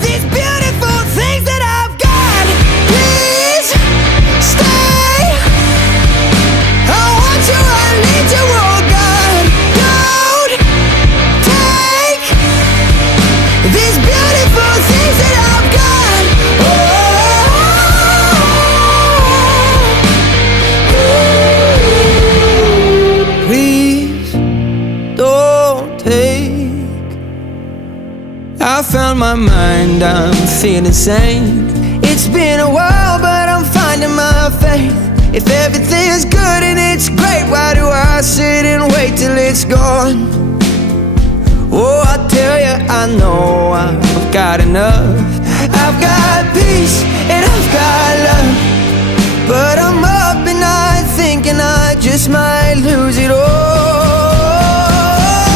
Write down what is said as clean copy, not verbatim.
these beautiful things that I've got. Please stay. I want you, I need you, oh God. Don't take these beautiful things that I've got. Please don't take. I found my mind, I'm feeling sane. It's been a while, but I'm finding my faith. If everything's good and it's great, why do I sit and wait till it's gone? Oh, I tell you, I know I've got enough. I've got peace and I've got love, but I'm up at night thinking I just might lose it all.